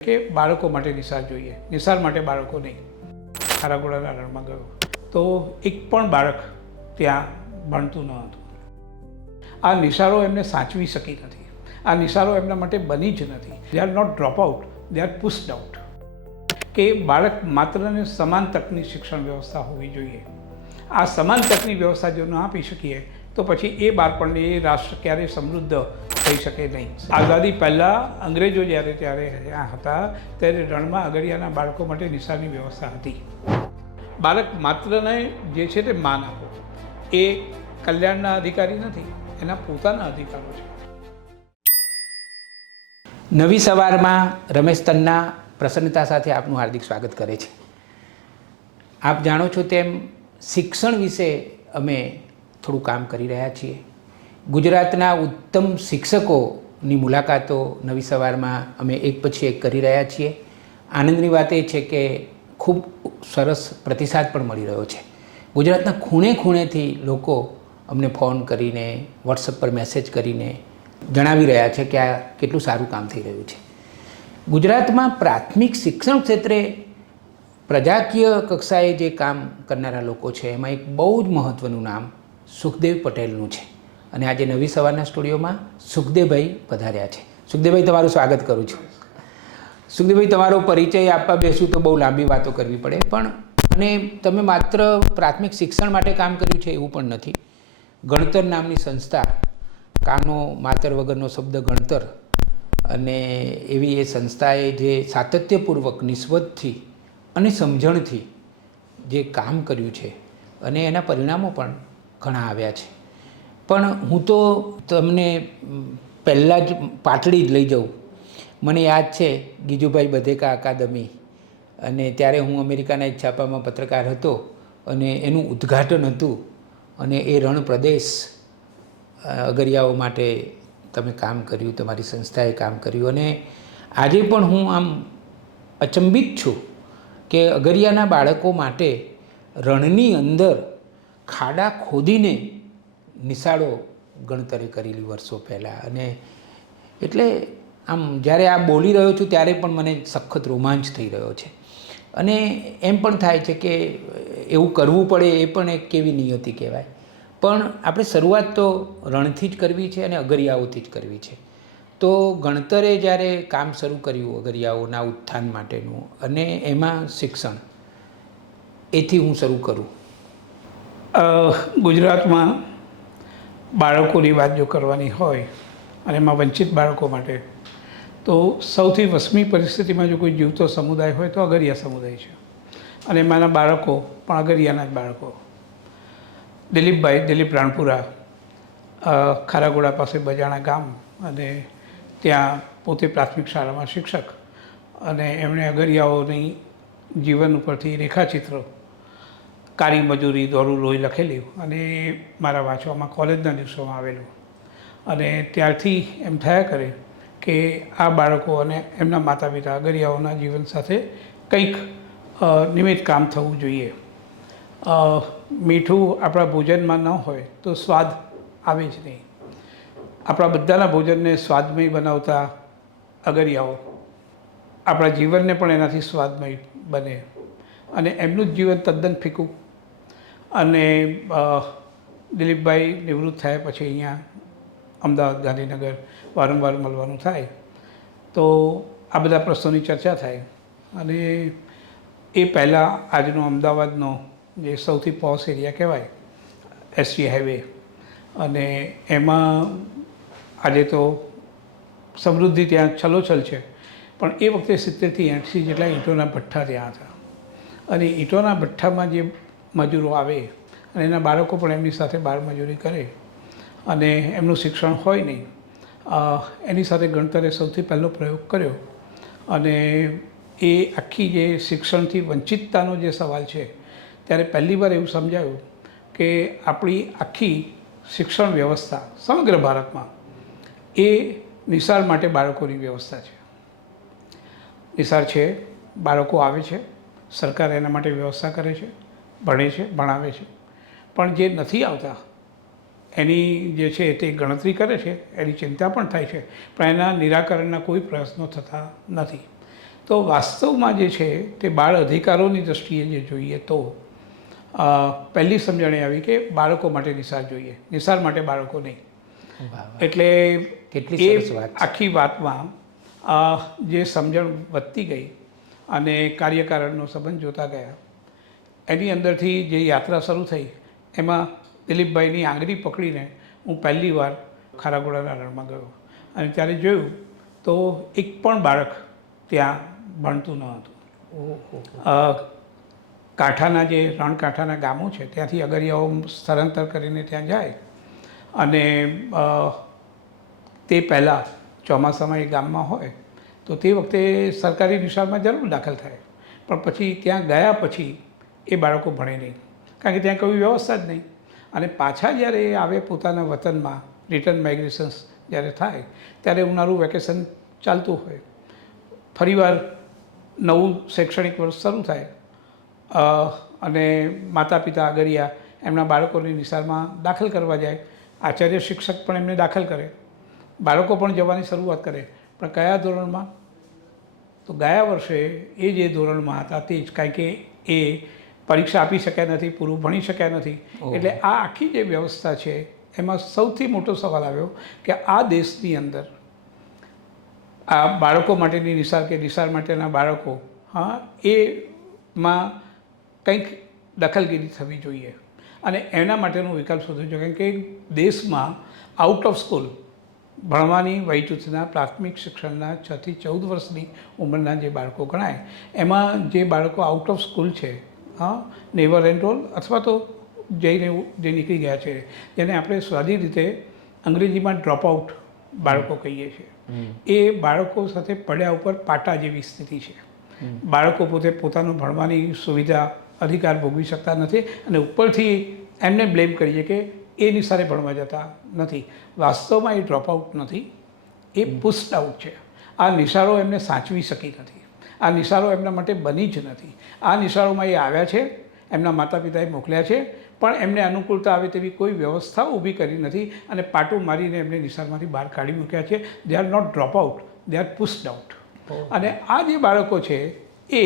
કે બાળકો માટે નિશાળ જોઈએ, નિશાળ માટે બાળકો નહીં. ખારાગોડાના રણમાં ગયો તો એક પણ બાળક ત્યાં ભણતું ન હતું. આ નિશાળો એમને સાચવી શકી નથી. આ નિશાળો એમના માટે બની જ નથી. They are not drop out, they are pushed out. કે બાળક માત્ર ને સમાન તકની શિક્ષણ વ્યવસ્થા હોવી જોઈએ. આ સમાન તકની વ્યવસ્થા જો ન આપી શકીએ તો પછી એ બાળપણને એ રાષ્ટ્ર ક્યારેય સમૃદ્ધ થઈ શકે નહીં. આઝાદી પહેલાં અંગ્રેજો જ્યારે ત્યાં હતા ત્યારે રણમાં અગરિયાના બાળકો માટે નિશાળની વ્યવસ્થા હતી. બાળક માત્રને જે છે તે માન આપો, એ કલ્યાણના અધિકારી નથી, એના પોતાના અધિકારો છે. નવી સવારમાં રમેશ તન્ના પ્રસન્નતા સાથે આપનું હાર્દિક સ્વાગત કરે છે. આપ જાણો છો તેમ શિક્ષણ વિશે અમે થોડું કામ કરી રહ્યા છીએ. ગુજરાતના ઉત્તમ શિક્ષકોની મુલાકાતો નવી સવારમાં અમે એક પછી એક કરી રહ્યા છીએ. આનંદની વાત એ છે કે ખૂબ સરસ પ્રતિસાદ પણ મળી રહ્યો છે. ગુજરાતના ખૂણે ખૂણેથી લોકો અમને ફોન કરીને, વોટ્સઅપ પર મેસેજ કરીને જણાવી રહ્યા છે કે આ કેટલું સારું કામ થઈ રહ્યું છે. ગુજરાતમાં પ્રાથમિક શિક્ષણ ક્ષેત્રે પ્રજાકીય કક્ષાએ જે કામ કરનારા લોકો છે એમાં એક બહુ જ મહત્ત્વનું નામ સુખદેવ પટેલનું છે. અને આજે નવી સવારના સ્ટુડિયોમાં સુખદેવભાઈ પધાર્યા છે. સુખદેવભાઈ, તમારું સ્વાગત કરું છું. સુખદેવભાઈ, તમારો પરિચય આપવા બેસું તો બહુ લાંબી વાતો કરવી પડે, પણ અને તમે માત્ર પ્રાથમિક શિક્ષણ માટે કામ કર્યું છે એવું પણ નથી. ગણતર નામની સંસ્થા, કાનો માતર વગરનો શબ્દ ગણતર, અને એવી એ સંસ્થાએ જે સાતત્યપૂર્વક નિસ્વતથી અને સમજણથી જે કામ કર્યું છે અને એના પરિણામો પણ ઘણા આવ્યા છે. પણ હું તો તમને પહેલાં જ પાટડી જ લઈ જાઉં. મને યાદ છે ગીજુભાઈ બધેકા અકાદમી, અને ત્યારે હું અમેરિકાના એક છાપામાં પત્રકાર હતો અને એનું ઉદ્ઘાટન હતું, અને એ રણ પ્રદેશ અગરિયાઓ માટે તમે કામ કર્યું, તમારી સંસ્થાએ કામ કર્યું. અને આજે પણ હું આમ અચંબિત છું કે અગરિયાના બાળકો માટે રણની અંદર ખાડા ખોદીને નિશાળો ગણતરે કરેલી વર્ષો પહેલાં. અને એટલે આમ જ્યારે આ બોલી રહ્યો છું ત્યારે પણ મને સખત રોમાંચ થઈ રહ્યો છે. અને એમ પણ થાય છે કે એવું કરવું પડે એ પણ એક કેવી નિયતિ કહેવાય. પણ આપણે શરૂઆત તો રણથી જ કરવી છે અને અગરિયાઓથી જ કરવી છે. તો ગણતરે જ્યારે કામ શરૂ કર્યું અગરિયાઓના ઉત્થાન માટેનું, અને એમાં શિક્ષણ, એથી હું શરૂ કરું. ગુજરાતમાં બાળકોની વાત જો કરવાની હોય અને એમાં વંચિત બાળકો માટે, તો સૌથી વસમી પરિસ્થિતિમાં જો કોઈ જીવતો સમુદાય હોય તો અગરિયા સમુદાય છે. અને એમાંના બાળકો પણ અગરિયાના જ બાળકો. દિલીપ રાણપુરા, ખારાગોડા પાસે બજાણા ગામ, અને ત્યાં પોતે પ્રાથમિક શાળામાં શિક્ષક, અને એમણે અગરિયાઓની જીવન ઉપરથી રેખાચિત્રો, કાળી મજૂરી, દોરું લોહી લખેલું, અને મારા વાંચવામાં કોલેજના દિવસોમાં આવેલું. અને ત્યારથી એમ થયા કરે કે આ બાળકો અને એમના માતા પિતા અગરિયાઓના જીવન સાથે કંઈક નિમિત્ત કામ થવું જોઈએ. મીઠું આપણા ભોજનમાં ન હોય તો સ્વાદ આવે જ નહીં. આપણા બધાના ભોજનને સ્વાદમય બનાવતા અગરિયાઓ આપણા જીવનને પણ એનાથી સ્વાદમય બને. અને એમનું જ જીવન તદ્દન ફીકું. અને દિલીપભાઈ નિવૃત્ત થયા પછી અહીંયા અમદાવાદ, ગાંધીનગર વારંવાર મળવાનું થાય તો આ બધા પ્રશ્નોની ચર્ચા થાય. અને એ પહેલાં આજનો અમદાવાદનો જે સૌથી પોશ એરિયા કહેવાય, એસટી હાઈવે, અને એમાં આજે તો સમૃદ્ધિ ત્યાં છલોછલ છે, પણ એ વખતે 70થી 80 જેટલા ઈંટોના ભઠ્ઠા ત્યાં હતા. અને ઈંટોના ભઠ્ઠામાં જે મજૂરો આવે અને એના બાળકો પણ એમની સાથે બાળમજૂરી કરે અને એમનું શિક્ષણ હોય નહીં, એની સાથે ગણતરે સૌથી પહેલો પ્રયોગ કર્યો. અને એ આખી જે શિક્ષણથી વંચિતતાનો જે સવાલ છે, ત્યારે પહેલીવાર એવું સમજાયું કે આપણી આખી શિક્ષણ વ્યવસ્થા સમગ્ર ભારતમાં એ નિશાળ માટે બાળકોની વ્યવસ્થા છે. નિશાળ છે, બાળકો આવે છે, સરકાર એના માટે વ્યવસ્થા કરે છે, ભણે છે, ભણાવે છે. પણ જે નથી આવતા એની જે છે તે ગણતરી કરે છે, એની ચિંતા પણ થાય છે, પણ એના નિરાકરણના કોઈ પ્રયત્નો થતા નથી. તો વાસ્તવમાં જે છે તે બાળ અધિકારોની દ્રષ્ટિએ જે જોઈએ તો પહેલી સમજણ એ આવી કે બાળકો માટે નિસાર જોઈએ, નિસાર માટે બાળકો નહીં. એટલે કેટલી એ સરસ વાત છે. આખી વાતમાં જે સમજણ વધતી ગઈ અને કાર્યકારણનો સંબંધ જોતા ગયા, એની અંદરથી જે યાત્રા શરૂ થઈ એમાં દિલીપભાઈની આંગળી પકડીને હું પહેલી વાર ખારાગોડાના રણમાં ગયો અને ત્યારે જોયું તો એક પણ બાળક ત્યાં ભણતું ન હતું. કાંઠાના જે રણકાંઠાના ગામો છે ત્યાંથી અગરિયાઓ સ્થળાંતર કરીને ત્યાં જાય અને તે પહેલાં ચોમાસામાં એ ગામમાં હોય તો તે વખતે સરકારી નિશાળમાં જરૂર દાખલ થાય, પણ પછી ત્યાં ગયા પછી એ બાળકો ભણે નહીં, કારણ કે ત્યાં કોઈ વ્યવસ્થા જ નહીં. અને પાછા જ્યારે એ આવે પોતાના વતનમાં, રિટર્ન માઇગ્રેશન્સ જ્યારે થાય ત્યારે ઉનાળું વેકેશન ચાલતું હોય, ફરીવાર નવું શૈક્ષણિક વર્ષ શરૂ થાય અને માતા પિતા અગરિયા એમના બાળકોને નિશાળમાં દાખલ કરવા જાય, આચાર્ય શિક્ષક પણ એમને દાખલ કરે, બાળકો પણ જવાની શરૂઆત કરે. પણ કયા ધોરણમાં? તો ગયા વર્ષે એ જે ધોરણમાં હતા તે જ, કારણ કે એ પરીક્ષા આપી શક્યા નથી, પૂરું ભણી શક્યા નથી. એટલે આ આખી જે વ્યવસ્થા છે એમાં સૌથી મોટો સવાલ આવ્યો કે આ દેશની અંદર આ બાળકો માટેની નિશાળ કે નિશાળ માટેના બાળકો એમાં કંઈક દખલગીરી થવી જોઈએ અને એના માટેનો વિકલ્પ શોધવો જોઈએ. કારણ કે દેશમાં આઉટ ઓફ સ્કૂલ ભણવાની વયજૂથના પ્રાથમિક શિક્ષણના 6 થી 14 વર્ષની ઉંમરના જે બાળકો ગણાય એમાં જે બાળકો આઉટ ઓફ સ્કૂલ છે, નેવર એનરોલ અથવા તો જઈને જે નીકળી ગયા છે, જેને આપણે સ્વાદી રીતે અંગ્રેજીમાં ડ્રોપ આઉટ બાળકો કહીએ છીએ, એ બાળકો સાથે પડ્યા ઉપર પાટા જેવી સ્થિતિ છે. બાળકો પોતે પોતાનું ભણવાની સુવિધા અધિકાર ભોગવી શકતા નથી અને ઉપરથી એમને બ્લેમ કરીએ કે એ નિશાળે ભણવા જતા નથી. વાસ્તવમાં એ ડ્રોપ આઉટ નથી, એ પુસ્ડ આઉટ છે. આ નિશાળો એમને સાચવી શકી નથી, આ નિશાળો એમના માટે બની જ નથી. આ નિશાળોમાં એ આવ્યા છે, એમના માતા પિતાએ મોકલ્યા છે, પણ એમને અનુકૂળતા આવે તેવી કોઈ વ્યવસ્થા ઊભી કરી નથી અને પાટું મારીને એમને નિશાળમાંથી બહાર કાઢી મૂક્યા છે. They are not drop out, they are pushed out. અને આ જે બાળકો છે એ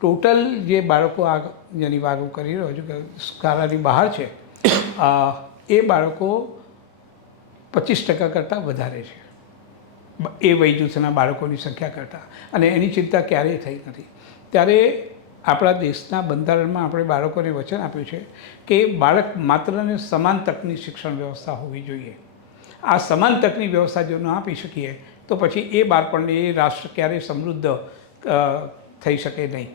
ટોટલ જે બાળકો આ જેની વાત હું કરી રહ્યો છું કે શાળાની બહાર છે, એ બાળકો 25% કરતાં વધારે છે એ વયજૂથના બાળકોની સંખ્યા કરતાં, અને એની ચિંતા ક્યારેય થઈ નથી. ત્યારે આપણા દેશના બંધારણમાં આપણે બાળકોને વચન આપ્યું છે કે બાળક માત્ર ને સમાન તકની શિક્ષણ વ્યવસ્થા હોવી જોઈએ. આ સમાન તકની વ્યવસ્થા જો ન આપી શકીએ તો પછી એ બાળપણને એ રાષ્ટ્ર ક્યારેય સમૃદ્ધ થઈ શકે નહીં,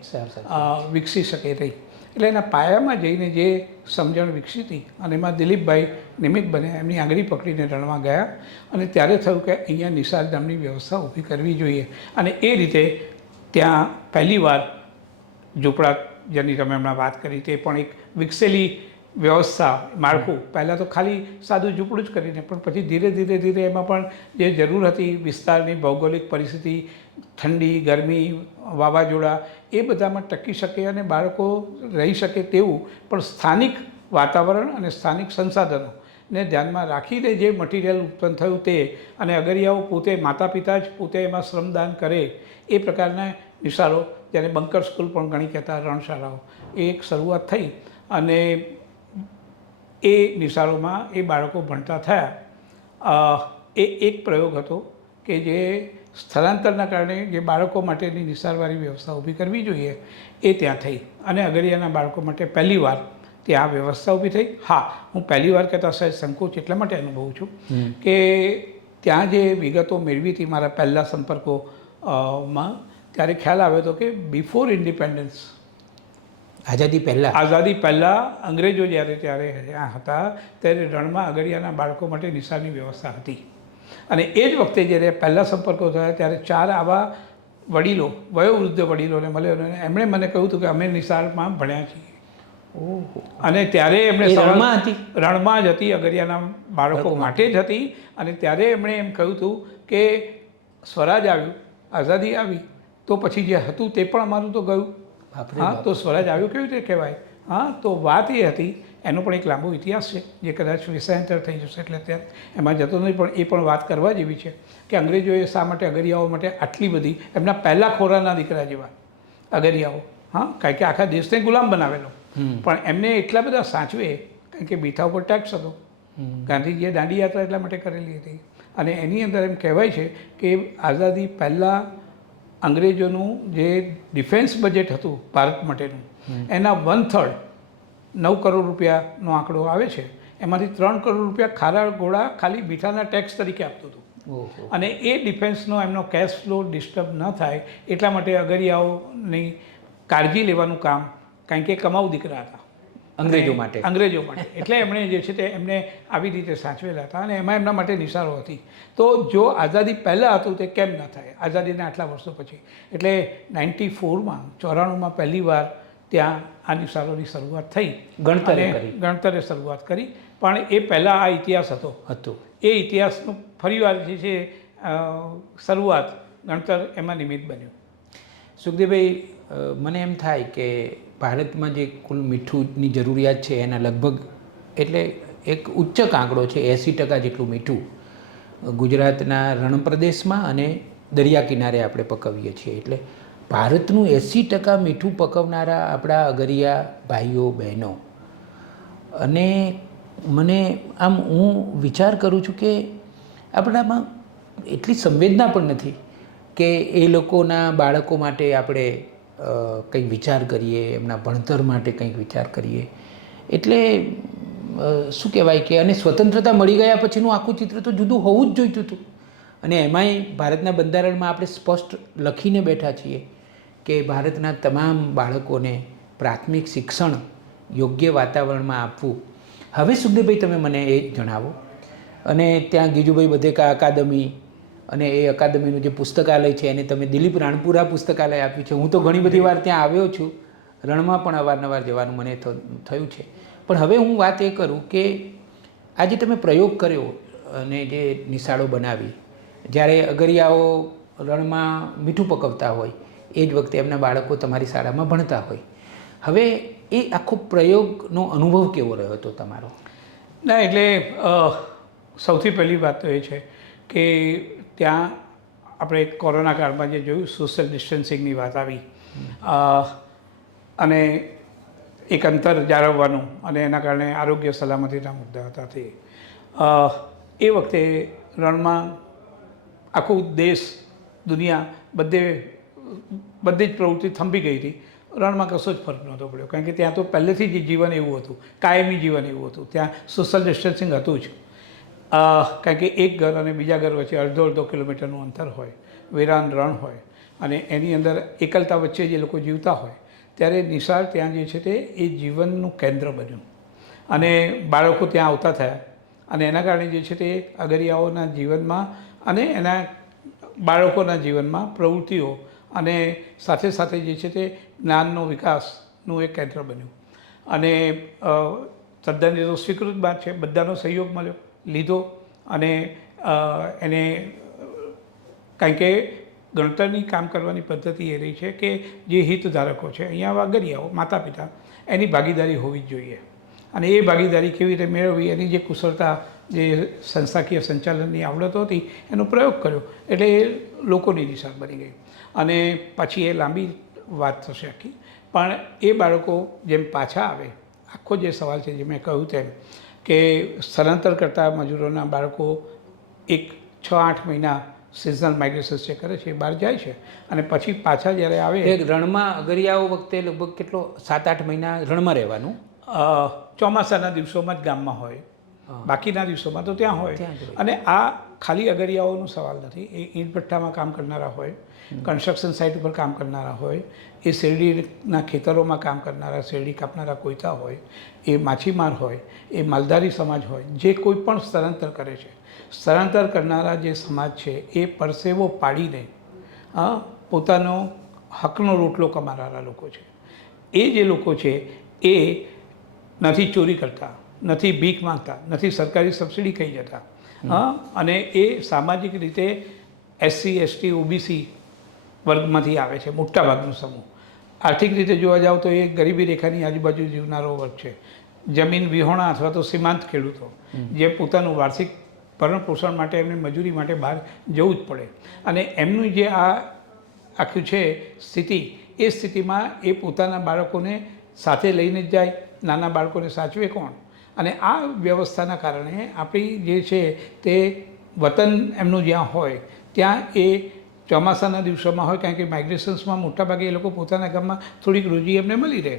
વિકસી શકે નહીં. એટલે એના પાયામાં જઈને જે સમજણ વિકસી હતી અને એમાં દિલીપભાઈ નિમિત્ત બન્યા, એમની આંગળી પકડીને રણમાં ગયા અને ત્યારે થયું કે અહીંયા નિશાળ નામની વ્યવસ્થા ઊભી કરવી જોઈએ. અને એ રીતે ત્યાં પહેલીવાર ઝૂંપડા જેની તમે હમણાં વાત કરી તે પણ એક વિકસેલી વ્યવસ્થા માળખું, પહેલાં તો ખાલી સાદું ઝૂંપડું જ કરીને, પણ પછી ધીરે ધીરે એમાં પણ જે જરૂર હતી વિસ્તારની ભૌગોલિક પરિસ્થિતિ, ઠંડી, ગરમી, વાવાઝોડા, એ બધામાં ટકી શકે અને બાળકો રહી શકે તેવું પણ સ્થાનિક વાતાવરણ અને સ્થાનિક સંસાધનોને ધ્યાનમાં રાખીને જે મટીરિયલ ઉત્પન્ન થયું તે, અને અગરિયાઓ પોતે માતા પિતા જ પોતે એમાં શ્રમદાન કરે એ પ્રકારના નિશાળો, જેને બંકર સ્કૂલ પણ ઘણી કહેતા, રણશાળાઓ, એ એક શરૂઆત થઈ અને એ નિશાળોમાં એ બાળકો ભણતા થયા. એ એક પ્રયોગ હતો કે જે સ્થળાંતરના કારણે જે બાળકો માટેની નિશાળવાળી વ્યવસ્થા ઊભી કરવી જોઈએ એ ત્યાં થઈ અને અગરિયાના બાળકો માટે પહેલીવાર ત્યાં વ્યવસ્થા ઊભી થઈ. હા, હું પહેલીવાર કહેતા સહેજ સંકોચ એટલા માટે અનુભવું છું કે ત્યાં જે વિગતો મેળવી હતી મારા પહેલાં સંપર્કોમાં, ત્યારે ખ્યાલ આવ્યો હતો કે બિફોર ઇન્ડિપેન્ડન્સ, આઝાદી પહેલાં અંગ્રેજો ત્યારે ત્યાં હતા ત્યારે રણમાં અગરિયાના બાળકો માટે નિશાળની વ્યવસ્થા હતી. અને એ જ વખતે જ્યારે પહેલાં સંપર્કો થયા ત્યારે 4 આવા વડીલો, વયોવૃદ્ધ વડીલોને મળ્યો અને એમણે મને કહ્યું હતું કે અમે નિશાળમાં ભણ્યા છીએ. અને ત્યારે એમણે રણમાં જ હતી, અગરિયાના બાળકો માટે જ હતી. અને ત્યારે એમણે એમ કહ્યું હતું કે સ્વરાજ આવ્યું, આઝાદી આવી, તો પછી જે હતું તે પણ અમારું તો ગયું. હા, તો સ્વરાજ આવ્યું કેવી રીતે કહેવાય? હા, તો વાત એ હતી, એનો પણ એક લાંબો ઇતિહાસ છે જે કદાચ વિષયાંતર થઈ જશે એટલે અત્યારે એમાં જતો નથી, પણ એ પણ વાત કરવા જેવી છે કે અંગ્રેજોએ શા માટે અગરિયાઓ માટે આટલી બધી, એમના પહેલાં ખોરાના દીકરા જેવા અગરિયાઓ, હા, કારણ કે આખા દેશને ગુલામ બનાવેલો, પણ એમને એટલા બધા સાચવે કારણ કે બીઠા ઉપર ટેક્સ હતો. ગાંધીજીએ દાંડી યાત્રા એટલા માટે કરેલી હતી, અને એની અંદર એમ કહેવાય છે કે આઝાદી પહેલાં અંગ્રેજોનું જે ડિફેન્સ બજેટ હતું ભારત માટેનું, એના 1/3 9 કરોડ રૂપિયાનો આંકડો આવે છે, એમાંથી 3 કરોડ રૂપિયા ખારા ઘોડા ખાલી બીઠાના ટેક્સ તરીકે આપતું હતું. અને એ ડિફેન્સનો એમનો કેશ ફ્લો ડિસ્ટર્બ ન થાય એટલા માટે અગરિયાઓની કાળજી લેવાનું કામ, કારણ કે કમાઉ દીકરા હતા અંગ્રેજો માટે એટલે એમણે જે છે તે એમને આવી રીતે સાચવેલા હતા, અને એમાં એમના માટે નિશાળો હતી. તો જો આઝાદી પહેલાં હતું તે કેમ ન થાય આઝાદીના આટલા વર્ષો પછી? એટલે 94માં 94માં પહેલી વાર ત્યાં આ નિશાળોની શરૂઆત થઈ, ગણતરે શરૂઆત કરી, પણ એ પહેલાં આ ઇતિહાસ હતો. એ ઇતિહાસનું ફરીવાર જે છે શરૂઆત ગણતર એમાં નિમિત્ત બન્યું. સુખદેવભાઈ, મને એમ થાય કે ભારતમાં જે કુલ મીઠુંની જરૂરિયાત છે એના લગભગ એટલે એક ઉચ્ચ આંકડો છે, 80% જેટલું મીઠું ગુજરાતના રણ પ્રદેશમાં અને દરિયા કિનારે આપણે પકવીએ છીએ. એટલે ભારતનું 80% મીઠું પકવનારા આપણા અગરિયા ભાઈઓ બહેનો, અને મને આમ હું વિચાર કરું છું કે આપણામાં એટલી સંવેદના પણ નથી કે એ લોકોના બાળકો માટે આપણે કંઈક વિચાર કરીએ, એમના ભણતર માટે કંઈક વિચાર કરીએ. એટલે શું કહેવાય કે, અને સ્વતંત્રતા મળી ગયા પછીનું આખું ચિત્ર તો જુદું હોવું જ જોઈતું હતું. અને એમાંય ભારતના બંધારણમાં આપણે સ્પષ્ટ લખીને બેઠા છીએ કે ભારતના તમામ બાળકોને પ્રાથમિક શિક્ષણ યોગ્ય વાતાવરણમાં આપવું. હવે સુખદેવભાઈ તમે મને એ જણાવો, અને ત્યાં ગીજુભાઈ બધેકા અકાદમી અને એ અકાદમીનું જે પુસ્તકાલય છે એને તમે દિલીપ રાણપુરા પુસ્તકાલય આપ્યું છે. હું તો ઘણી બધી વાર ત્યાં આવ્યો છું, રણમાં પણ અવારનવાર જવાનું મને થયું છે. પણ હવે હું વાત એ કરું કે આજે તમે પ્રયોગ કર્યો અને જે નિશાળો બનાવી, જ્યારે અગરિયાઓ રણમાં મીઠું પકવતા હોય એ જ વખતે એમના બાળકો તમારી શાળામાં ભણતા હોય, હવે એ આખો પ્રયોગનો અનુભવ કેવો રહ્યો હતો તમારો? ના, એટલે સૌથી પહેલી વાત તો એ છે કે ત્યાં આપણે કોરોના કાળમાં જે જોયું, સોશિયલ ડિસ્ટન્સિંગની વાત આવી, અને એક અંતર જાળવવાનું, અને એના કારણે આરોગ્ય સલામતીના મુદ્દા હતા તે એ વખતે રણમાં આખું દેશ દુનિયા બધી જ પ્રવૃત્તિ થંભી ગઈ હતી. રણમાં કશો જ ફરક નહોતો પડ્યો, કારણ કે ત્યાં તો પહેલેથી જ જીવન એવું હતું, કાયમી જીવન એવું હતું, ત્યાં સોશિયલ ડિસ્ટન્સિંગ હતું જ. કારણ કે એક ઘર અને બીજા ઘર વચ્ચે અડધો કિલોમીટરનું અંતર હોય, વેરાન રણ હોય, અને એની અંદર એકલતા વચ્ચે જે લોકો જીવતા હોય, ત્યારે નિશાળ ત્યાં જે છે તે એ જીવનનું કેન્દ્ર બન્યું, અને બાળકો ત્યાં આવતા થયા, અને એના કારણે જે છે તે અગરિયાઓના જીવનમાં અને એના બાળકોના જીવનમાં પ્રવૃત્તિઓ અને સાથે સાથે જે છે તે જ્ઞાનનો વિકાસનું એક કેન્દ્ર બન્યું. અને તદ્દન એ તો સ્વીકૃત વાત છે, બધાનો સહયોગ મળ્યો લીધો, અને એને કારણ કે ગણતરની કામ કરવાની પદ્ધતિ એ રહી છે કે જે હિતધારકો છે, અહીંયા અગરિયાઓ, માતા પિતા, એની ભાગીદારી હોવી જ જોઈએ, અને એ ભાગીદારી કેવી રીતે મેળવવી એની જે કુશળતા, જે સંસ્થાકીય સંચાલનની આવડતો હતી એનો પ્રયોગ કર્યો, એટલે એ લોકોની નિશાળ બની ગઈ. અને પછી એ લાંબી વાત થશે આખી, પણ એ બાળકો જેમ પાછા આવે, આખો જે સવાલ છે જે મેં કહ્યું તેમ કે સ્થળાંતર કરતા મજૂરોના બાળકો એક 6-8 મહિના સિઝનલ માઇગ્રેશન જે કરે છે એ બહાર જાય છે, અને પછી પાછા જ્યારે આવે, રણમાં અગરિયાઓ વખતે લગભગ કેટલો 7-8 મહિના રણમાં રહેવાનું, ચોમાસાના દિવસોમાં જ ગામમાં હોય, બાકીના દિવસોમાં તો ત્યાં હોય. અને આ ખાલી અગરિયાઓનો સવાલ નથી, એ ઈંટ ભઠ્ઠામાં કામ કરનારા હોય, કન્સ્ટ્રક્શન સાઇટ ઉપર કામ કરનારા હોય, એ શેરડીના ખેતરોમાં કામ કરનારા, શેરડી કાપનારા કોઈતા હોય, એ માછીમાર હોય, એ માલધારી સમાજ હોય, જે કોઈ પણ સ્થળાંતર કરે છે, સ્થળાંતર કરનારા જે સમાજ છે એ પરસેવો પાડીને પોતાનો હકનો રોટલો કમાનારા લોકો છે. એ જે લોકો છે એ નથી ચોરી કરતા, નથી ભીખ માંગતા, નથી સરકારી સબસિડી ખાઈ જતા, અને એ સામાજિક રીતે SC ST OBC વર્ગમાંથી આવે છે મોટાભાગનો સમૂહ. આર્થિક રીતે જોવા જાવ તો એ ગરીબી રેખાની આજુબાજુ જીવનારો વર્ગ છે. જમીન વિહોણા અથવા તો સીમાંત ખેડૂતો જે પોતાનું વાર્ષિક ભરણ પોષણ માટે એમને મજૂરી માટે બહાર જવું જ પડે અને એમનું જે આ આખું છે સ્થિતિ, એ સ્થિતિમાં એ પોતાના બાળકોને સાથે લઈને જ જાય, નાના બાળકોને સાચવે કોણ? અને આ વ્યવસ્થાના કારણે આપણી જે છે તે વતન એમનું જ્યાં હોય ત્યાં એ ચોમાસાના દિવસોમાં હોય, કારણ કે માઇગ્રેશન્સમાં મોટાભાગે એ લોકો પોતાના ગામમાં થોડીક રોજી એમને મળી રહે,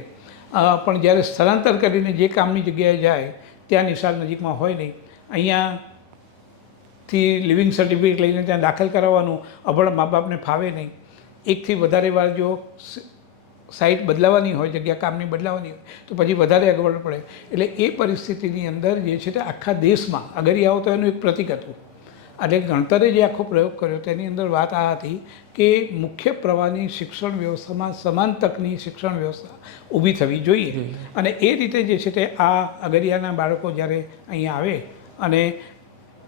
પણ જ્યારે સ્થળાંતર કરીને જે કામની જગ્યાએ જાય ત્યાં નિશાળ નજીકમાં હોય નહીં. અહીંયાથી લિવિંગ સર્ટિફિકેટ લઈને ત્યાં દાખલ કરાવવાનું અભણ મા બાપને ફાવે નહીં. એકથી વધારે વાર જો સાઇટ બદલાવાની હોય, જગ્યા કામની બદલાવાની હોય તો પછી વધારે અગવડ પડે. એટલે એ પરિસ્થિતિની અંદર જે છે તે આખા દેશમાં અગરિયાઓ તો એનું એક પ્રતીક હતું. એટલે ગણતરે જે આખો પ્રયોગ કર્યો તેની અંદર વાત આ હતી કે મુખ્ય પ્રવાહની શિક્ષણ વ્યવસ્થામાં સમાન તકની શિક્ષણ વ્યવસ્થા ઊભી થવી જોઈએ. અને એ રીતે જે છે તે આ અગરિયાના બાળકો જ્યારે અહીંયા આવે અને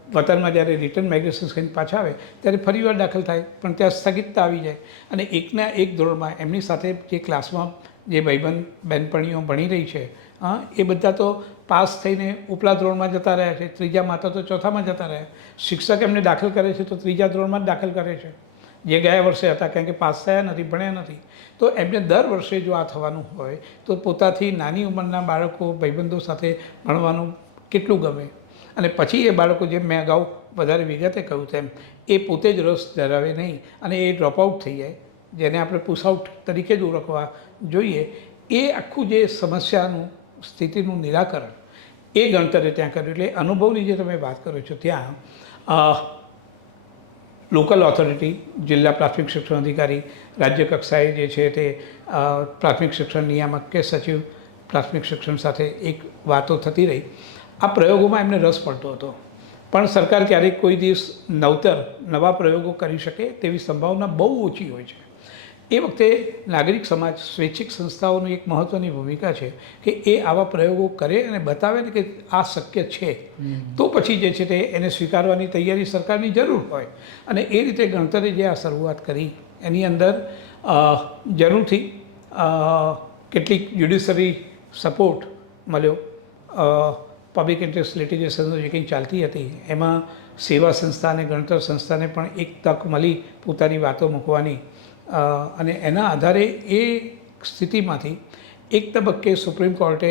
વતનમાં જ્યારે રિટર્ન માઇગ્રેશન કરીને પાછા આવે ત્યારે ફરીવાર દાખલ થાય, પણ ત્યાં સ્થગિતતા આવી જાય અને એકના એક ધોરણમાં એમની સાથે જે ક્લાસમાં જે ભાઈબંધ બહેનપણીઓ ભણી રહી છે એ બધા તો પાસ થઈને ઉપલા ધોરણમાં જતા રહ્યા છે, ત્રીજામાં તો ચોથામાં જતા રહ્યા. શિક્ષક એમને દાખલ કરે છે તો ત્રીજા ધોરણમાં જ દાખલ કરે છે, જે ગયા વર્ષે હતા, કારણ કે પાસ થયા નથી, ભણ્યા નથી. તો એમને દર વર્ષે જો આ થવાનું હોય તો પોતાથી નાની ઉંમરના બાળકો ભાઈબંધો સાથે ભણવાનું કેટલું ગમે. અને પછી એ બાળકો, જેમ મેં અગાઉ વધારે વિગતે કહ્યું તેમ, એ પોતે જ રસ ધરાવે નહીં અને એ ડ્રોપઆઉટ થઈ જાય, જેને આપણે પુશઆઉટ તરીકે જ ઓળખવા જોઈએ. એ આખું જે સમસ્યાનું સ્થિતિનું નિરાકરણ એ ગણતરે ત્યાં કર્યું. એટલે અનુભવની જે તમે વાત કરો છો ત્યાં લોકલ ઓથોરિટી, જિલ્લા પ્રાથમિક શિક્ષણ અધિકારી, રાજ્ય કક્ષાએ જે છે તે પ્રાથમિક શિક્ષણ નિયામક કે સચિવ પ્રાથમિક શિક્ષણ સાથે એક વાતો થતી રહી. આ પ્રયોગોમાં એમને રસ પડતો હતો, પણ સરકાર ક્યારેક કોઈ દિવસ નવા પ્રયોગો કરી શકે તેવી સંભાવના બહુ ઓછી હોય છે. એ વખતે નાગરિક સમાજ, સ્વૈચ્છિક સંસ્થાઓની એક મહત્ત્વની ભૂમિકા છે કે એ આવા પ્રયોગો કરે અને બતાવે ને કે આ શક્ય છે, તો પછી જે છે તે એને સ્વીકારવાની તૈયારી સરકારની જરૂર હોય. અને એ રીતે ગણતરે જે આ શરૂઆત કરી એની અંદર જરૂરથી કેટલીક જ્યુડિશરી સપોર્ટ મળ્યો. પબ્લિક ઇન્ટરેસ્ટ લિટિગેશનો જે કંઈ ચાલતી હતી એમાં સેવા સંસ્થા અને ગણતર સંસ્થાને પણ એક તક મળી પોતાની વાતો મૂકવાની. અને એના આધારે એ સ્થિતિમાંથી એક તબક્કે સુપ્રીમ કોર્ટે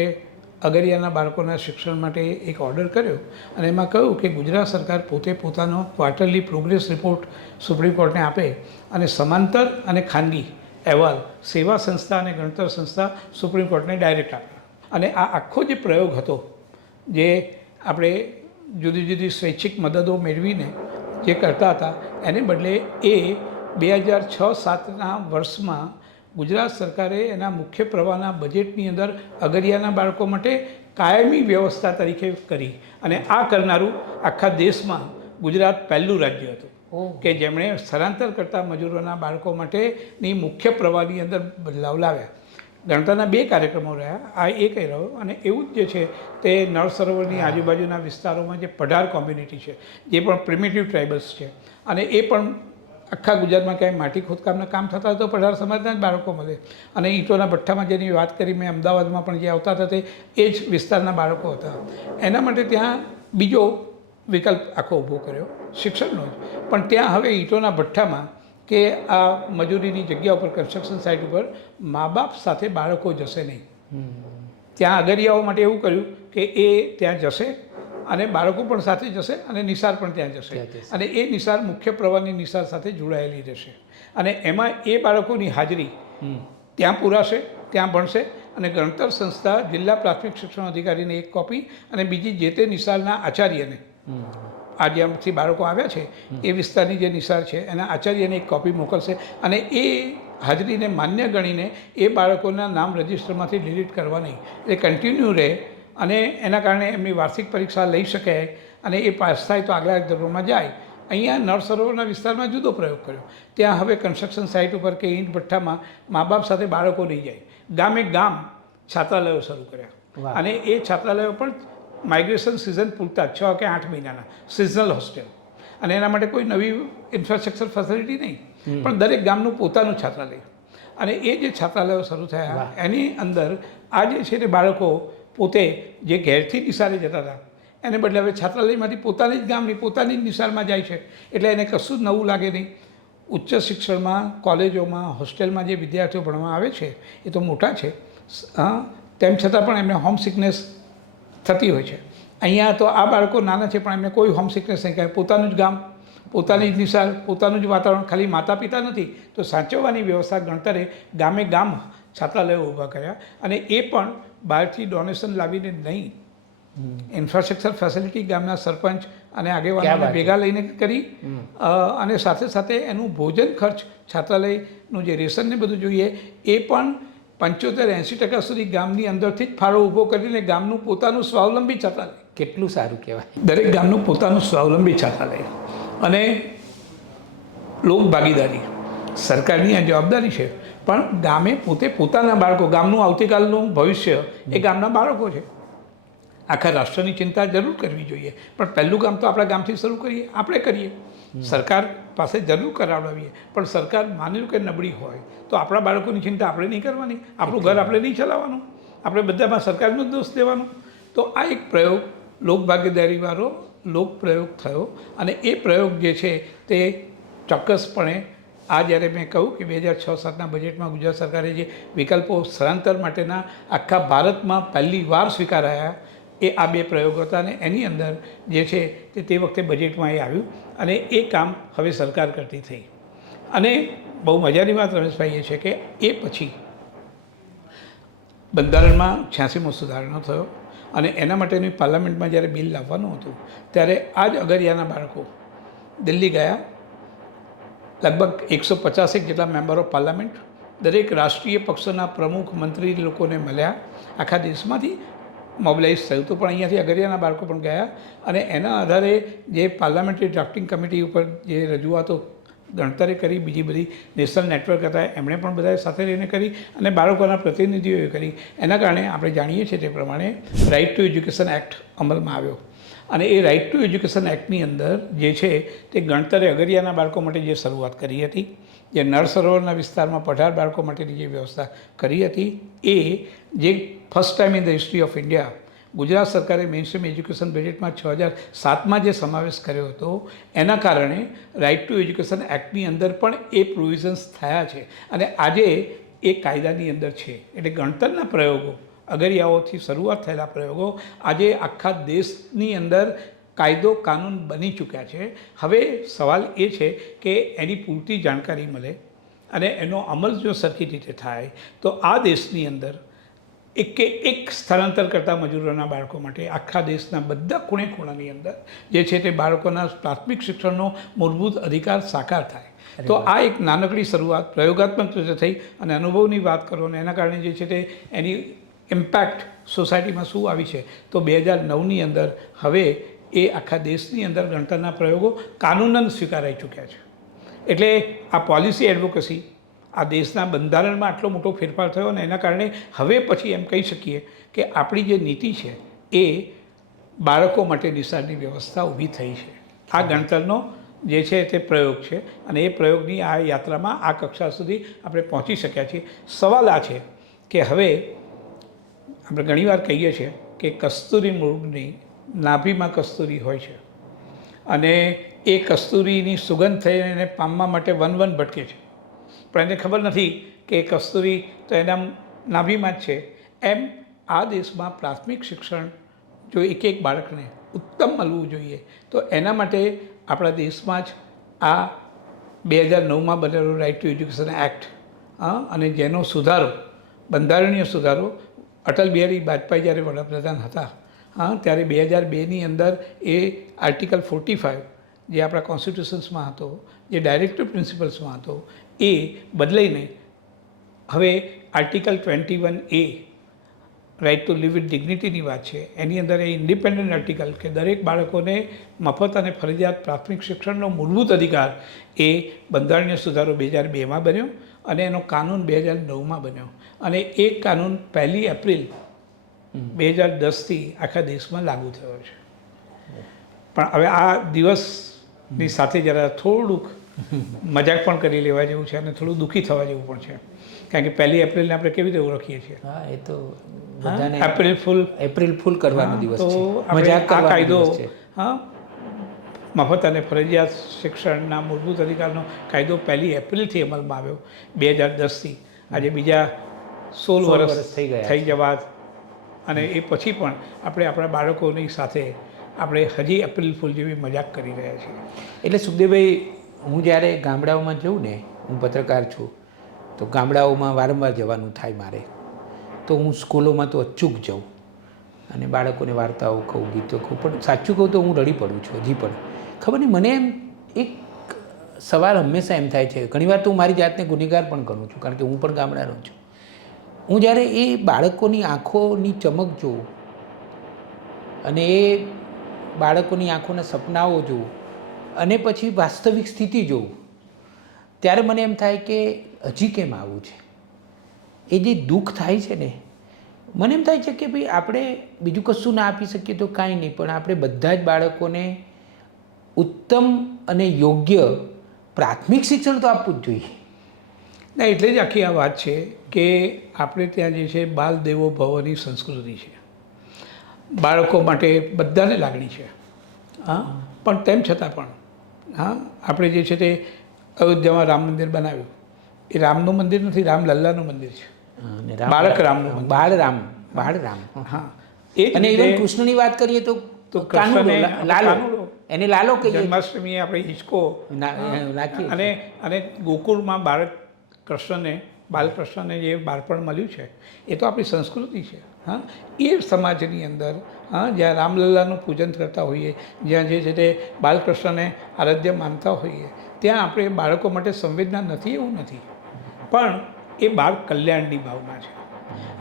અગરિયાના બાળકોના શિક્ષણ માટે એક ઓર્ડર કર્યો અને એમાં કહ્યું કે ગુજરાત સરકાર પોતે પોતાનો ક્વાર્ટરલી પ્રોગ્રેસ રિપોર્ટ સુપ્રીમ કોર્ટને આપે અને સમાંતર અને ખાનગી અહેવાલ સેવા સંસ્થા અને ગણતર સંસ્થા સુપ્રીમ કોર્ટને ડાયરેક્ટ આપે. અને આ આખો જે પ્રયોગ હતો, જે આપણે જુદી જુદી સ્વૈચ્છિક મદદો મેળવીને જે કરતા હતા, એને બદલે એ 2006-07ના વર્ષમાં ગુજરાત સરકારે એના મુખ્ય પ્રવાહના બજેટની અંદર અગરિયાના બાળકો માટે કાયમી વ્યવસ્થા તરીકે કરી. અને આ કરનારું આખા દેશમાં ગુજરાત પહેલું રાજ્ય હતું કે જેમણે સ્થળાંતર કરતા મજૂરોના બાળકો માટેની મુખ્ય પ્રવાહની અંદર બદલાવ લાવ્યા. ગણતરના 2 કાર્યક્રમો રહ્યા, આ એક રહ્યો. અને એવું જ જે છે તે નળ સરોવરની આજુબાજુના વિસ્તારોમાં જે પઢાર કોમ્યુનિટી છે, જે પણ પ્રિમિટિવ ટ્રાઇબલ્સ છે, અને એ પણ આખા ગુજરાતમાં ક્યાંય માટી ખોદકામના કામ થતા હોય તો પઢાર સમાજના જ બાળકો મળે. અને ઈંટોના ભઠ્ઠામાં જેની વાત કરી મેં, અમદાવાદમાં પણ જે આવતા હતા તે એ જ વિસ્તારના બાળકો હતા. એના માટે ત્યાં બીજો વિકલ્પ આખો ઊભો કર્યો, શિક્ષણનો જ. પણ ત્યાં હવે ઈંટોના ભઠ્ઠામાં કે આ મજૂરીની જગ્યા ઉપર, કન્સ્ટ્રક્શન સાઇટ ઉપર મા બાપ સાથે બાળકો જશે નહીં. ત્યાં અગરિયાઓ માટે એવું કર્યું કે એ ત્યાં જશે અને બાળકો પણ સાથે જશે અને નિશાળ પણ ત્યાં જશે. અને એ નિશાળ મુખ્ય પ્રવાહની નિશાળ સાથે જોડાયેલી રહેશે. અને એમાં એ બાળકોની હાજરી ત્યાં પૂરાશે, ત્યાં ભણશે. અને ગણતર સંસ્થા જિલ્લા પ્રાથમિક શિક્ષણ અધિકારીને એક કોપી અને બીજી જે તે નિશાળના આચાર્યને, આ જ્યાંથી બાળકો આવ્યા છે એ વિસ્તારની જે નિશાળ છે એના આચાર્યને એક કોપી મોકલશે. અને એ હાજરીને માન્ય ગણીને એ બાળકોના નામ રજિસ્ટરમાંથી ડિલીટ કરવા નહીં, એ કન્ટિન્યુ રહે. અને એના કારણે એમની વાર્ષિક પરીક્ષા લઈ શકે અને એ પાસ થાય તો આગલા ધોરણમાં જાય. અહીંયા નળ સરોવરના વિસ્તારમાં જુદો પ્રયોગ કર્યો. ત્યાં હવે કન્સ્ટ્રક્શન સાઇટ ઉપર કે ઈંટ ભઠ્ઠામાં મા બાપ સાથે બાળકો નહીં જાય. ગામે ગામ છાત્રાલયો શરૂ કર્યા. અને એ છાત્રાલયો પણ માઇગ્રેશન સિઝન પૂરતા 6 કે 8 મહિનાના સિઝનલ હોસ્ટેલ. અને એના માટે કોઈ નવી ઇન્ફ્રાસ્ટ્રક્ચર ફેસિલિટી નહીં, પણ દરેક ગામનું પોતાનું છાત્રાલય. અને એ જે છાત્રાલયો શરૂ થયા એની અંદર આ જે છે તે બાળકો પોતે જે ઘેરથી નિશાળે જતા હતા એને બદલે હવે છાત્રાલયમાંથી પોતાની જ ગામની પોતાની જ નિશાળમાં જાય છે, એટલે એને કશું જ નવું લાગે નહીં. ઉચ્ચ શિક્ષણમાં કોલેજોમાં હોસ્ટેલમાં જે વિદ્યાર્થીઓ ભણવા આવે છે એ તો મોટા છે, તેમ છતાં પણ એમને હોમ સિકનેસ થતી હોય છે. અહીંયા તો આ બાળકો નાના છે પણ એમને કોઈ હોમ સિકનેસ નહીં, કાંઈ પોતાનું જ ગામ, પોતાની જ નિશાળ, પોતાનું જ વાતાવરણ, ખાલી માતા પિતા નથી તો સાચવવાની વ્યવસ્થા ગણતરે ગામે ગામ છાત્રાલયો ઊભા કર્યા, અને એ પણ બહારથી ડોનેશન લાવીને નહીં, ઇન્ફ્રાસ્ટ્રક્ચર ફેસિલિટી ગામના સરપંચ અને આગેવાનોને ભેગા લઈને કરી, અને સાથે સાથે એનું ભોજન ખર્ચ છાત્રાલયનું જે રેશન ને બધું જોઈએ એ પણ 75-80% સુધી ગામની અંદરથી જ ફાળો ઊભો કરીને ગામનું પોતાનું સ્વાવલંબી છાત્રાલય. કેટલું સારું કહેવાય. દરેક ગામનું પોતાનું સ્વાવલંબી છાત્રાલય અને લોક ભાગીદારી, સરકારની આ જવાબદારી છે, પણ ગામે પોતે પોતાના બાળકો, ગામનું આવતીકાલનું ભવિષ્ય એ ગામના બાળકો છે. આખા રાષ્ટ્રની ચિંતા જરૂર કરવી જોઈએ, પણ પહેલું કામ તો આપણા ગામથી શરૂ કરીએ, આપણે કરીએ. સરકાર પાસે જરૂર કરાવડાવીએ, પણ સરકાર માની લો કે નબળી હોય તો આપણા બાળકોની ચિંતા આપણે નહીં કરવાની, આપણું ઘર આપણે નહીં ચલાવવાનું, આપણે બધામાં સરકારનો જ દોષ દેવાનો. તો આ એક પ્રયોગ લોકભાગીદારીવાળો લોકપ્રયોગ થયો, અને એ પ્રયોગ જે છે તે ચોક્કસપણે આ જ્યારે મેં કહ્યું કે 2006-07ના બજેટમાં ગુજરાત સરકારે જે વિકલ્પો સ્થળાંતર માટેના આખા ભારતમાં પહેલી વાર સ્વીકારાયા એ આ બે પ્રયોગો હતા, અને એની અંદર જે છે તે વખતે બજેટમાં એ આવ્યું, અને એ કામ હવે સરકાર કરતી થઈ. અને બહુ મજાની વાત રમેશભાઈ એ છે કે એ પછી બંધારણમાં 86મો સુધારણો થયો, અને એના માટેની પાર્લામેન્ટમાં જ્યારે બિલ લાવવાનું હતું ત્યારે આ જ અગરિયાના બાળકો દિલ્હી ગયા. લગભગ 150 જેટલા મેમ્બર ઓફ પાર્લામેન્ટ, દરેક રાષ્ટ્રીય પક્ષોના પ્રમુખ મંત્રી લોકોને મળ્યા, આખા દેશમાંથી મોબિલાઇઝ થયું હતું, પણ અહીંયાથી અગરિયાના બાળકો પણ ગયા, અને એના આધારે જે પાર્લામેન્ટરી ડ્રાફ્ટિંગ કમિટી ઉપર જે રજૂઆતો ગણતરે કરી, બીજી બધી નેશનલ નેટવર્ક હતા એમણે પણ બધાએ સાથે રહીને કરી, અને બાળકોના પ્રતિનિધિઓએ કરી. એના કારણે આપણે જાણીએ છીએ તે પ્રમાણે રાઇટ ટુ એજ્યુકેશન એક્ટ અમલમાં આવ્યો, અને એ રાઇટ ટુ એજ્યુકેશન એક્ટની અંદર જે છે તે ગણતરે અગરિયાના બાળકો માટે જે શરૂઆત કરી હતી, જે નળ સરોવરના વિસ્તારમાં 18 બાળકો માટેની જે વ્યવસ્થા કરી હતી, એ જે first time in the history of India Gujarat સરકારે મેઇનસ્ટ્રીમ એજ્યુકેશન બજેટમાં 2007માં જે સમાવેશ કર્યો હતો એના કારણે રાઇટ ટુ એજ્યુકેશન એક્ટની અંદર પણ એ પ્રોવિઝન્સ થયા છે, અને આજે એ કાયદાની અંદર છે. એટલે ગણતરના પ્રયોગો, અગરિયાઓથી શરૂઆત થયેલા પ્રયોગો આજે આખા દેશની અંદર કાયદો કાનૂન બની ચૂક્યા છે. હવે સવાલ એ છે કે એની પૂરતી જાણકારી મળે અને એનો અમલ જો સરખી રીતે થાય તો આ દેશની અંદર એક સ્થળાંતર કરતા મજૂરોના બાળકો માટે આખા દેશના બધા ખૂણે ખૂણાની અંદર જે છે તે બાળકોના પ્રાથમિક શિક્ષણનો મૂળભૂત અધિકાર સાકાર થાય. તો આ એક નાનકડી શરૂઆત પ્રયોગાત્મક રીતે થઈ, અને અનુભવની વાત કરો ને એના કારણે જે છે તે એની ઇમ્પેક્ટ સોસાયટીમાં શું આવી છે, તો 2009ની અંદર હવે એ આખા દેશની અંદર ગણતરના પ્રયોગો કાનૂનન સ્વીકારાઈ ચૂક્યા છે. એટલે આ પોલિસી એડવોકેસી, આ દેશના બંધારણમાં આટલો મોટો ફેરફાર થયો, અને એના કારણે હવે પછી એમ કહી શકીએ કે આપણી જે નીતિ છે એ બાળકો માટે નિશાળની વ્યવસ્થા ઊભી થઈ છે. આ ગણતરનો જે છે તે પ્રયોગ છે, અને એ પ્રયોગની આ યાત્રામાં આ કક્ષા સુધી આપણે પહોંચી શક્યા છીએ. સવાલ આ છે કે હવે આપણે ઘણીવાર કહીએ છીએ કે કસ્તુરી મૃગની નાભીમાં કસ્તુરી હોય છે, અને એ કસ્તુરીની સુગંધ થઈને એને પામવા માટે વન ભટકે છે, પણ એને ખબર નથી કે કસ્તુરી તો એના નાભીમાં જ છે. એમ આ દેશમાં પ્રાથમિક શિક્ષણ જો એક બાળકને ઉત્તમ મળવું જોઈએ તો એના માટે આપણા દેશમાં જ આ 2009માં બનેલો રાઇટ ટુ એજ્યુકેશન એક્ટ, અને જેનો સુધારો, બંધારણીય સુધારો અટલ બિહારી વાજપેયી જ્યારે વડાપ્રધાન હતા ત્યારે 2002ની અંદર એ આર્ટિકલ 45 જે આપણા કોન્સ્ટિટ્યુશન્સમાં હતો, જે ડાયરેક્ટિવ પ્રિન્સિપલ્સમાં હતો, એ બદલાઈને હવે article 21A right to live with ડિગ્નિટીની વાત છે. એની અંદર એ ઇન્ડિપેન્ડન્ટ આર્ટિકલ કે દરેક બાળકોને મફત અને ફરજિયાત પ્રાથમિક શિક્ષણનો મૂળભૂત અધિકાર એ બંધારણીય સુધારો 2002માં બન્યો, અને એનો કાનૂન 2009માં બન્યો, અને એ કાનૂન 1 એપ્રિલ 2010થી આખા દેશમાં લાગુ થયો છે. પણ હવે આ દિવસની સાથે જરા થોડુંક મજાક પણ કરી લેવા જેવું છે અને થોડું દુઃખી થવા જેવું પણ છે, કારણ કે 1 એપ્રિલને આપણે કેવી રીતે ઓળખીએ છીએ? હા, એ તો બધાને એપ્રિલ ફૂલ કરવાનો દિવસ તો છે, આપણે મજાક આ કરવાનો કાયદો દિવસ છે. મફત અને ફરજિયાત શિક્ષણના મૂળભૂત અધિકારનો કાયદો 1 એપ્રિલથી અમલમાં આવ્યો 2010થી. આજે બીજા 16 વર્ષ થઈ જવા, અને એ પછી પણ આપણે આપણા બાળકોની સાથે આપણે હજી એપ્રિલ ફૂલ જેવી મજાક કરી રહ્યા છીએ. એટલે સુખદેવભાઈ, હું જ્યારે ગામડાઓમાં જઉં ને, હું પત્રકાર છું, તો ગામડાઓમાં વારંવાર જવાનું થાય મારે, તો હું સ્કૂલોમાં તો અચૂક જાઉં અને બાળકોને વાર્તાઓ કહું, ગીતો કહું, પણ સાચું કહું તો હું રડી પડું છું હજી પણ. ખબર નહીં, મને એમ એક સવાલ હંમેશા એમ થાય છે, ઘણીવાર તો હું મારી જાતને ગુનેગાર પણ કરું છું, કારણ કે હું પણ ગામડાનો છું. હું જ્યારે એ બાળકોની આંખોની ચમક જોઉં અને એ બાળકોની આંખોના સપનાઓ જોઉં અને પછી વાસ્તવિક સ્થિતિ જોઉં, ત્યારે મને એમ થાય કે હજી કેમ આવું છે. એ જે દુઃખ થાય છે ને, મને એમ થાય છે કે ભાઈ આપણે બીજું કશું ના આપી શકીએ તો કાંઈ નહીં, પણ આપણે બધા જ બાળકોને ઉત્તમ અને યોગ્ય પ્રાથમિક શિક્ષણ તો આપવું જ જોઈએ. ના, એટલે જ આખી આ વાત છે કે આપણે ત્યાં જે છે બાલ દેવો ભવની સંસ્કૃતિ છે. બાળકો માટે બધાને લાગણી છે, પણ તેમ છતાં પણ આપણે જે છે તે અયોધ્યામાં રામ મંદિર બનાવ્યું, એ રામનું મંદિર નથી, રામલલ્લાનું મંદિર છે. બાળક રામનું, બાળરામ. હા. અને ઇવન કૃષ્ણની વાત કરીએ તો લાલો, એને લાલો કહીએ. જન્માષ્ટમીએ આપણે હિંચકો નાખીએ, અને ગોકુળમાં બાલકૃષ્ણને જે બાળપણ મળ્યું છે એ તો આપણી સંસ્કૃતિ છે. એ સમાજની અંદર જ્યાં રામલલ્લાનું પૂજન કરતા હોઈએ, જ્યાં જે છે તે બાલકૃષ્ણને આરાધ્ય માનતા હોઈએ, ત્યાં આપણે બાળકો માટે સંવેદના નથી એવું નથી, પણ એ બાળ કલ્યાણની ભાવના છે.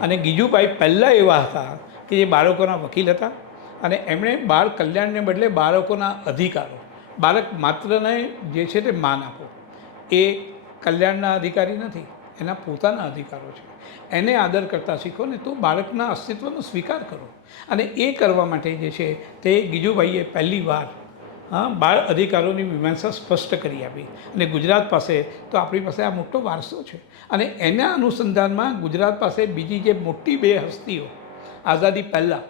અને ગીજુભાઈ પહેલાં એવા હતા કે જે બાળકોના વકીલ હતા, અને એમણે બાળ કલ્યાણને બદલે બાળકોના અધિકારો, બાળક માત્રને જે છે તે માન આપો, એ કલ્યાણના અધિકારી નથી, એના પોતાના અધિકારો છે, એને આદર કરતા શીખો ને તો બાળકના અસ્તિત્વનો સ્વીકાર કરો. અને એ કરવા માટે જે છે તે ગીજુભાઈએ પહેલી વાર બાળ અધિકારોની મીમાંસા સ્પષ્ટ કરી આપી. અને ગુજરાત પાસે તો આપણી પાસે આ મોટો વારસો છે, અને એના અનુસંધાનમાં ગુજરાત પાસે બીજી જે મોટી 2 હસ્તીઓ આઝાદી પહેલાં,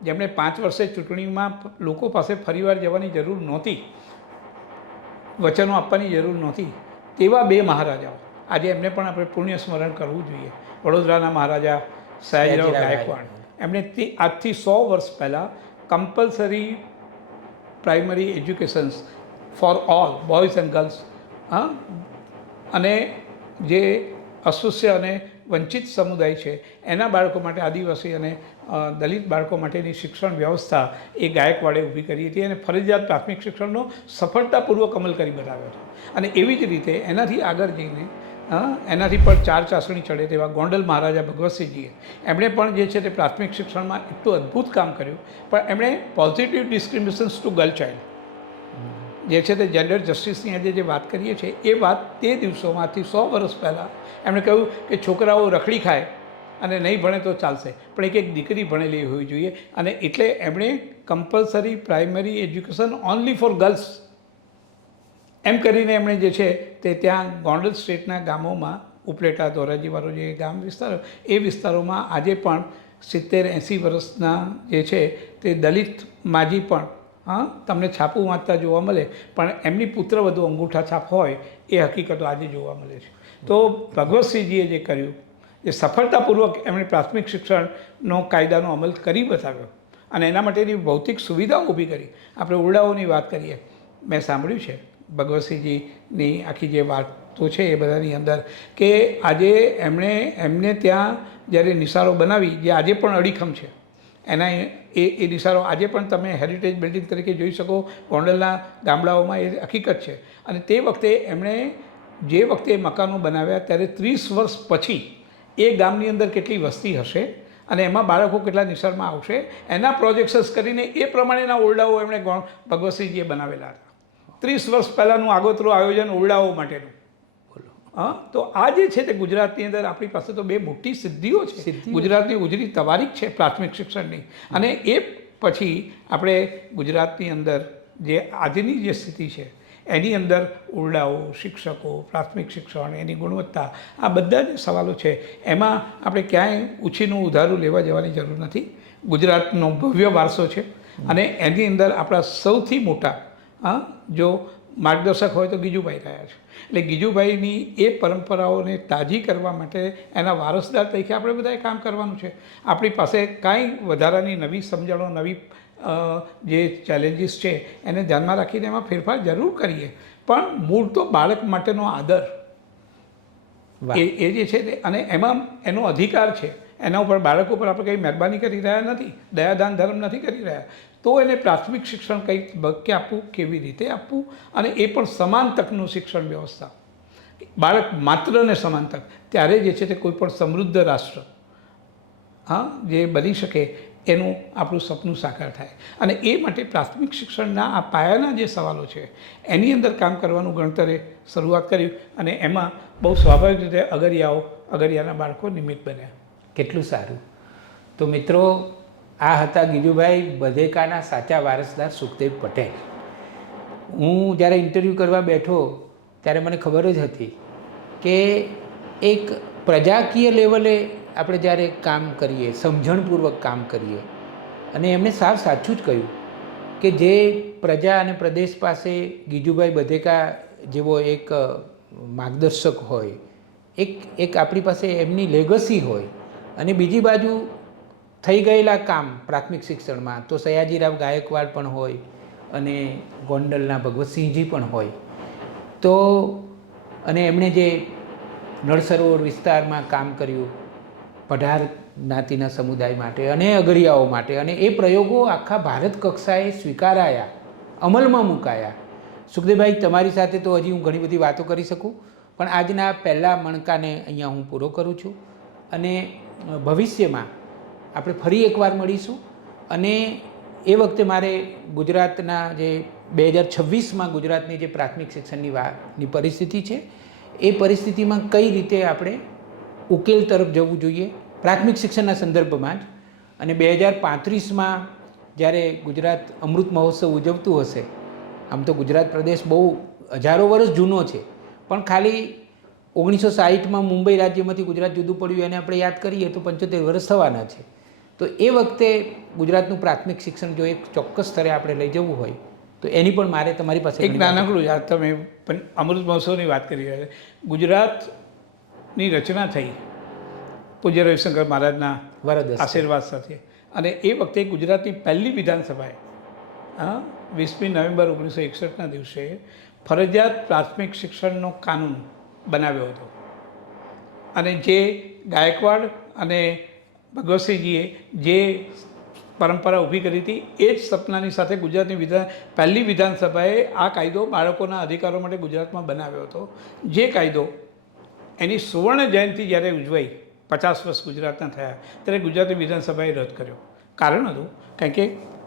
જેમણે 5 વર્ષે ચૂંટણીમાં લોકો પાસે ફરીવાર જવાની જરૂર નહોતી, વચનો આપવાની જરૂર નહોતી, તેવા 2 મહારાજાઓ, આજે એમને પણ આપણે પુણ્ય સ્મરણ કરવું જોઈએ. વડોદરાના મહારાજા સયાજીરાવ ગાયકવાડ, એમણે આજથી 100 વર્ષ પહેલાં compulsory primary educations for all boys and girls, અને જે અસ્પૃશ્ય અને વંચિત સમુદાય છે એના બાળકો માટે, આદિવાસી અને દલિત બાળકો માટેની શિક્ષણ વ્યવસ્થા એ ગાયકવાડે ઊભી કરી હતી, અને ફરજિયાત પ્રાથમિક શિક્ષણનો સફળતાપૂર્વક અમલ કરી બતાવ્યો હતો. અને એવી જ રીતે એનાથી આગળ જઈને એનાથી પણ 4 ચાસણી ચડે તેવા ગોંડલ મહારાજા ભગવતસિંહજીએ, એમણે પણ જે છે તે પ્રાથમિક શિક્ષણમાં એટલું અદ્ભુત કામ કર્યું, પણ એમણે પોઝિટિવ ડિસ્ક્રિમિનેશન્સ ટુ ગર્લ ચાઇલ્ડ, જે છે તે જેન્ડર જસ્ટિસની આજે જે વાત કરીએ છીએ, એ વાત તે દિવસોમાંથી 100 વર્ષ પહેલાં એમણે કહ્યું કે છોકરાઓ રખડી ખાય અને નહીં ભણે તો ચાલશે, પણ એક દીકરી ભણેલી હોવી જોઈએ. અને એટલે એમણે compulsory primary education only for girls એમ કરીને એમણે જે છે તે ત્યાં ગોંડલ સ્ટેટના ગામોમાં, ઉપલેટા, ધોરાજીવાળો જે ગામ વિસ્તારો, એ વિસ્તારોમાં આજે પણ 70-80 વર્ષના જે છે તે દલિત માજી પણ તમને છાપું વાંચતા જોવા મળે, પણ એમની પુત્રવધુ અંગૂઠા છાપ હોય એ હકીકતો આજે જોવા મળે છે. તો ભગવતસિંહજીએ જે કર્યું, એ સફળતાપૂર્વક એમણે પ્રાથમિક શિક્ષણનો કાયદાનો અમલ કરી બતાવ્યો, અને એના માટેની ભૌતિક સુવિધાઓ ઊભી કરી. આપણે ઓરડાઓની વાત કરીએ, મેં સાંભળ્યું છે ભગવતસિંહજીની આખી જે વાતો છે એ બધાની અંદર, કે આજે એમને ત્યાં જ્યારે નિશાળો બનાવી, જે આજે પણ અડીખમ છે, એના એ નિશાળો આજે પણ તમે હેરિટેજ બિલ્ડિંગ તરીકે જોઈ શકો ગોંડલના ગામડાઓમાં, એ હકીકત છે. અને તે વખતે એમણે જે વખતે મકાનો બનાવ્યા ત્યારે 30 વર્ષ પછી એ ગામની અંદર કેટલી વસ્તી હશે અને એમાં બાળકો કેટલા નિશાળમાં આવશે, એના પ્રોજેક્શન્સ કરીને એ પ્રમાણેના ઓરડાઓ એમણે ભગવતસિંહજીએ બનાવેલા હતા. 30 વર્ષ પહેલાંનું આગોતરું આયોજન ઓરડાઓ માટેનું. તો આ જે છે તે ગુજરાતની અંદર આપણી પાસે તો 2 મોટી સિદ્ધિઓ છે. ગુજરાતની ઉજળી તવારીખ છે પ્રાથમિક શિક્ષણની. અને એ પછી આપણે ગુજરાતની અંદર જે આજની જે સ્થિતિ છે એની અંદર ઓરડાઓ, શિક્ષકો, પ્રાથમિક શિક્ષણ, એની ગુણવત્તા, આ બધા જ સવાલો છે. એમાં આપણે ક્યાંય ઉછીનું ઉધારું લેવા જવાની જરૂર નથી. ગુજરાતનો ભવ્ય વારસો છે અને એની અંદર આપણા સૌથી મોટા જો માર્ગદર્શક હોય તો ગીજુભાઈ રહ્યા છે. એટલે ગીજુભાઈની એ પરંપરાઓને તાજી કરવા માટે એના વારસદાર તરીકે આપણે બધાએ કામ કરવાનું છે. આપણી પાસે કાંઈ વધારાની નવી સમજણો, નવી જે ચેલેન્જીસ છે એને ધ્યાનમાં રાખીને એમાં ફેરફાર જરૂર કરીએ, પણ મૂળ તો બાળક માટેનો આદર એ જે છે તે, અને એમાં એનો અધિકાર છે. એના ઉપર બાળકો પર આપણે કંઈ મહેરબાની કરી રહ્યા નથી, દયાદાન ધર્મ નથી કરી રહ્યા. તો એને પ્રાથમિક શિક્ષણ કઈ તબક્કે આપવું, કેવી રીતે આપવું, અને એ પણ સમાન તકનું શિક્ષણ વ્યવસ્થા. બાળક માત્ર ને સમાન તક, ત્યારે જે છે તે કોઈ પણ સમૃદ્ધ રાષ્ટ્ર જે બની શકે એનું આપણું સપનું સાકાર થાય. અને એ માટે પ્રાથમિક શિક્ષણના આ પાયાના જે સવાલો છે એની અંદર કામ કરવાનું ગણતરે શરૂઆત કરી, અને એમાં બહુ સ્વાભાવિક રીતે અગરિયાના બાળકો નિમિત્ત બન્યા. કેટલું સારું. તો મિત્રો, આ હતા ગીજુભાઈ બધેકાના સાચા વારસદાર સુખદેવ પટેલ. હું જ્યારે ઇન્ટરવ્યૂ કરવા બેઠો ત્યારે મને ખબર જ હતી કે એક પ્રજાકીય લેવલે આપણે જ્યારે કામ કરીએ, સમજણપૂર્વક કામ કરીએ, અને એમણે સાવ સાચું જ કહ્યું કે જે પ્રજા અને પ્રદેશ પાસે ગીજુભાઈ બધેકા જેવો એક માર્ગદર્શક હોય, એક આપણી પાસે એમની લેગસી હોય, અને બીજી બાજુ થઈ ગયેલા કામ પ્રાથમિક શિક્ષણમાં તો સયાજીરાવ ગાયકવાડ પણ હોય અને ગોંડલના ભગવતસિંહજી પણ હોય. તો અને એમણે જે નળ સરોવર વિસ્તારમાં કામ કર્યું પઢાર જ્ઞાતિના સમુદાય માટે અને અગરિયાઓ માટે, અને એ પ્રયોગો આખા ભારત કક્ષાએ સ્વીકારાયા, અમલમાં મુકાયા. સુખદેવભાઈ, તમારી સાથે તો હજી હું ઘણી બધી વાતો કરી શકું, પણ આજના પહેલા મણકાને અહીંયા હું પૂરો કરું છું. અને ભવિષ્યમાં આપણે ફરી એકવાર મળીશું, અને એ વખતે મારે ગુજરાતના જે 2026માં ગુજરાતની જે પ્રાથમિક શિક્ષણની પરિસ્થિતિ છે એ પરિસ્થિતિમાં કઈ રીતે આપણે ઉકેલ તરફ જવું જોઈએ પ્રાથમિક શિક્ષણના સંદર્ભમાં જ, અને 2035માં જ્યારે ગુજરાત અમૃત મહોત્સવ ઉજવતું હશે, આમ તો ગુજરાત પ્રદેશ બહુ હજારો વર્ષ જૂનો છે, પણ ખાલી 1960માં મુંબઈ રાજ્યમાંથી ગુજરાત જુદું પડ્યું એને આપણે યાદ કરીએ તો 75 વર્ષ થવાના છે. તો એ વખતે ગુજરાતનું પ્રાથમિક શિક્ષણ જો એક ચોક્કસ સ્તરે આપણે લઈ જવું હોય તો એની પણ મારે તમારી પાસે એક નાનકડું યાદ, તમે અમૃત મહોત્સવની વાત કરી રહ્યા છે. ગુજરાતની રચના થઈ પૂજ્ય રવિશંકર મહારાજના આશીર્વાદ સાથે, અને એ વખતે ગુજરાતની પહેલી વિધાનસભાએ 20મી નવેમ્બર 1961ના દિવસે ફરજિયાત પ્રાથમિક શિક્ષણનો કાનૂન બનાવ્યો હતો. અને જે ગાયકવાડ અને ભગવતસિંહજીએ જે પરંપરા ઊભી કરી હતી એ જ સપનાની સાથે ગુજરાતની પહેલી વિધાનસભાએ આ કાયદો બાળકોના અધિકારો માટે ગુજરાતમાં બનાવ્યો હતો. જે કાયદો એની સુવર્ણ જયંતિ જ્યારે ઉજવાઈ 50 વર્ષ ગુજરાતના થયા ત્યારે ગુજરાતની વિધાનસભાએ રદ કર્યો. કારણ હતું કારણ કે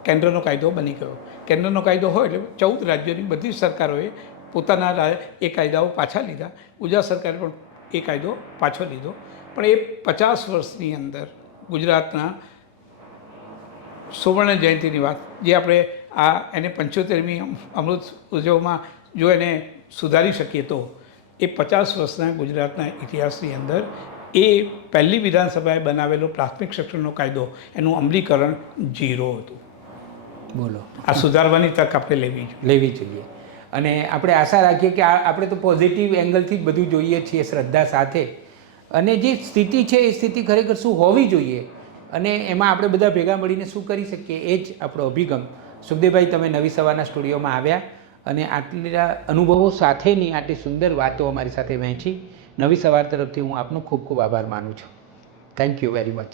કેન્દ્રનો કાયદો બની ગયો. કેન્દ્રનો કાયદો હોય એટલે 14 રાજ્યોની બધી સરકારોએ પોતાના એ કાયદાઓ પાછા લીધા. ગુજરાત સરકારે પણ એ કાયદો પાછો લીધો. પણ એ 50 વર્ષની અંદર ગુજરાતના સુવર્ણ જયંતિની વાત, જે આપણે એને 75મી અમૃત ઉત્સવમાં જો એને સુધારી શકીએ તો એ 50 વર્ષના ગુજરાતના ઇતિહાસની અંદર એ પહેલી વિધાનસભાએ બનાવેલો પ્રાથમિક શિક્ષણનો કાયદો એનું અમલીકરણ 0 હતું. બોલો, આ સુધારવાની તક આપણે લેવી જોઈએ. અને આપણે આશા રાખીએ કે આપણે તો પોઝિટિવ એંગલથી જ બધું જોઈએ છીએ, શ્રદ્ધા સાથે, અને જે સ્થિતિ છે એ સ્થિતિ ખરેખર શું હોવી જોઈએ અને એમાં આપણે બધા ભેગા મળીને શું કરી શકીએ એ જ આપણો અભિગમ. સુખદેવભાઈ, તમે નવી સવારના સ્ટુડિયોમાં આવ્યા અને આટલા અનુભવો સાથેની આટલી સુંદર વાતો અમારી સાથે વહેંચી. નવી સવાર તરફથી હું આપનો ખૂબ ખૂબ આભાર માનું છું. Thank you very much.